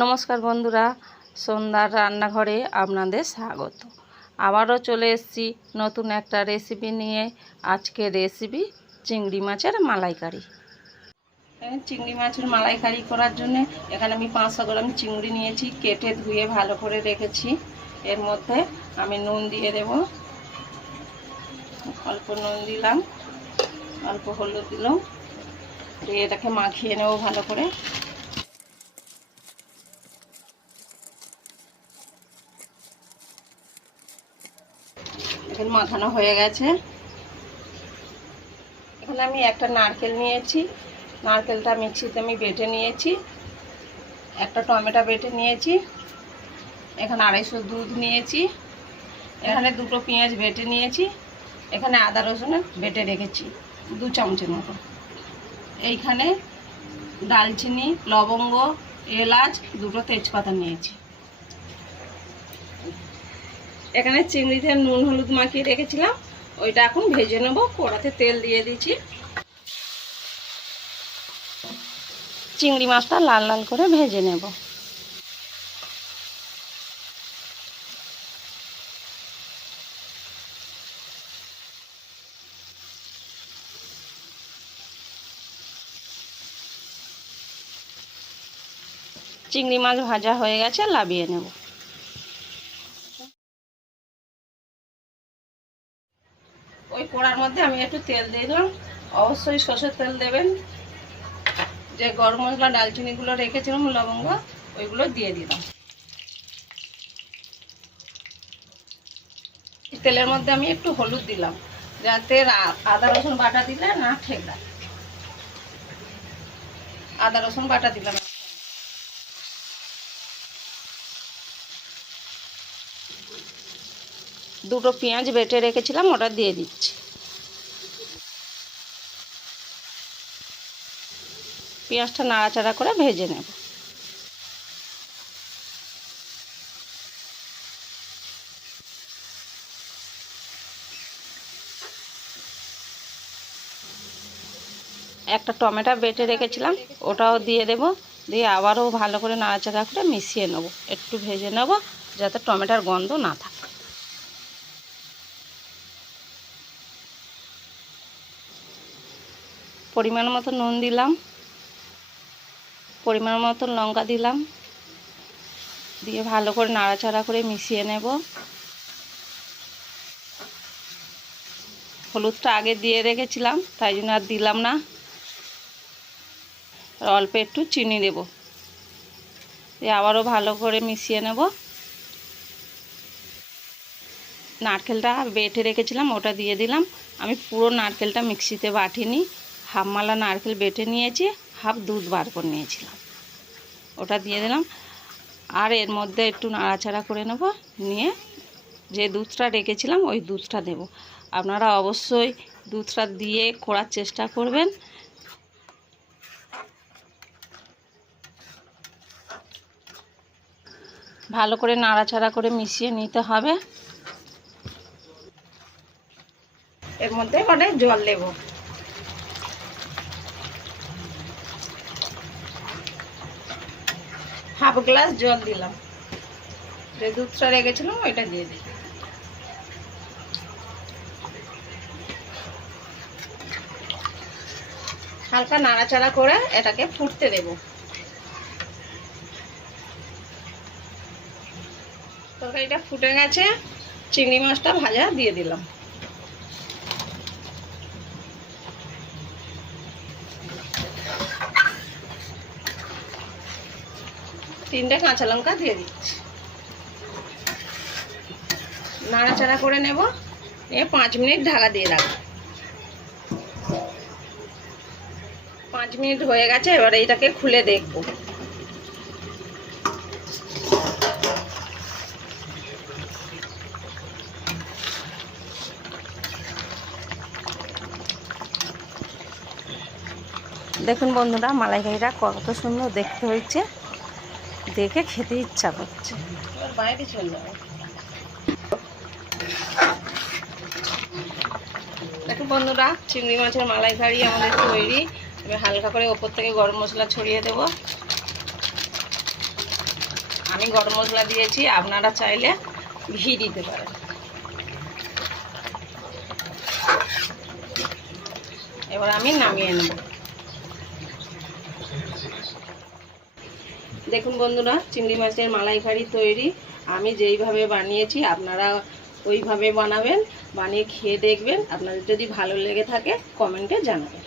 নমস্কার বন্ধুরা, সন্ধ্যার রান্নাঘরে আপনাদের স্বাগত। আবারও চলে এসেছি নতুন একটা রেসিপি নিয়ে। আজকে রেসিপি চিংড়ি মাছের মালাইকারি। চিংড়ি মাছের মালাইকারি করার জন্য এখানে আমি 500 গ্রাম চিংড়ি নিয়েছি, কেটে ধুয়ে ভালো করে রেখেছি। এর মধ্যে আমি নুন দিয়ে দেব, অল্প নুন দিলাম, অল্প হলুদ দিলাম, দিয়ে এটাকে মাখিয়ে নেব ভালো করে। এখন মাখানো হয়ে গেছে। এখানে আমি একটা নারকেল নিয়েছি, নারকেলটা মিক্সিতে আমি বেটে নিয়েছি। একটা টমেটো বেটে নিয়েছি। এখানে 250 দুধ নিয়েছি। এখানে 2টো পেঁয়াজ বেটে নিয়েছি। এখানে আদা রসুন বেটে রেখেছি 2 চামচের মতো। এইখানে দালচিনি, লবঙ্গ, এলাচ, 2টো তেজপাতা নিয়েছি। এখানে চিংড়িতে নুন হলুদ মাখিয়ে রেখেছিলাম, ওইটা এখন ভেজে নেব। কড়াতে তেল দিয়ে দিচ্ছি। চিংড়ি মাছটা লাল লাল করে ভেজে নেব। চিংড়ি মাছ ভাজা হয়ে গেছে, নামিয়ে নেব। ওই কড়ার মধ্যে আমি একটু তেল দিয়ে দিলাম। অবশ্যই সরষের তেল দেবেন। যে গরম মশলা ডালচিনিগুলো রেখেছিলাম, লবঙ্গ, ওইগুলো দিয়ে দিলাম। তেলের মধ্যে আমি একটু হলুদ দিলাম, যাতে আদা রসুন বাটা দিলে না ঠেকড়ায়। আদা রসুন বাটা দিলাম। 2টো পেঁয়াজ বেটে রেখেছিলাম, ওটা দিয়ে দিচ্ছি। পেঁয়াজটা নাড়াচাড়া করে ভেজে নেব। একটা টমেটো বেটে রেখেছিলাম, ওটাও দিয়ে দেব। দিয়ে আবারও ভালো করে নাড়াচাড়া করে মিশিয়ে নেব। একটু ভেজে নেব যাতে টমেটোর গন্ধ না থাকে। পরিমাণ মতো নুন দিলাম, পরিমাণ মতো লঙ্কা দিলাম, দিয়ে ভালো করে নাড়াচাড়া করে মিশিয়ে নেব। হলুদটা আগে দিয়ে রেখেছিলাম, তাই জন্য আর দিলাম না। অল্প একটু চিনি দেব, দিয়ে আবারও ভালো করে মিশিয়ে নেব। নারকেলটা বেটে রেখেছিলাম, ওটা দিয়ে দিলাম। আমি পুরো নারকেলটা মিক্সিতে বাটিনি, হাফ মালা নারকেল বেটে নিয়েছি, হাফ দুধ বার করে নিয়েছিলাম, ওটা দিয়ে দিলাম। আর এর মধ্যে একটু নাড়াচাড়া করে নেব। নিয়ে যে দুধটা রেখেছিলাম ওই দুধটা দেব। আপনারা অবশ্যই দুধটা দিয়ে করার চেষ্টা করবেন। ভালো করে নাড়াচাড়া করে মিশিয়ে নিতে হবে। এর মধ্যে অনেক জল দেব। হাফ গ্লাস জল দিলাম। যে দুধটা রেখেছিলাম ওইটা দিয়ে দিই। হালকা নাড়াচাড়া করে এটাকে ফুটতে দেব। তরকারিটা ফুটে গেছে, চিংড়ি মাছটা ভাজা দিয়ে দিলাম। তিনটে কাঁচা লঙ্কা দিয়ে দিচ্ছি। নাড়াচাড়া করে নেব। 5 মিনিট ঢাকা দিয়ে রাখবো। 5 মিনিট হয়ে গেছে, এবার এইটাকে খুলে দেখব। দেখুন বন্ধুরা, মালাইকারিটা কত সুন্দর দেখতে হয়েছে, দেখে খেতে ইচ্ছা করছে। বাইরে চলে যাবে। দেখুন বন্ধুরা, চিংড়ি মাছের মালাইকারি আমাদের তৈরি। এবার হালকা করে ওপর থেকে গরম মশলা ছড়িয়ে দেব। আমি গরম মশলা দিয়েছি, আপনারা চাইলে ঘি দিতে পারেন। এবার আমি নামিয়ে নেব। দেখুন বন্ধুরা, চিংড়ি মাছের মালাইকারি তৈরি। আমি যেইভাবে বানিয়েছি আপনারা ওইভাবে বানাবেন, বানিয়ে খেয়ে দেখবেন। আপনাদের যদি ভালো লেগে থাকে কমেন্টে জানাবেন।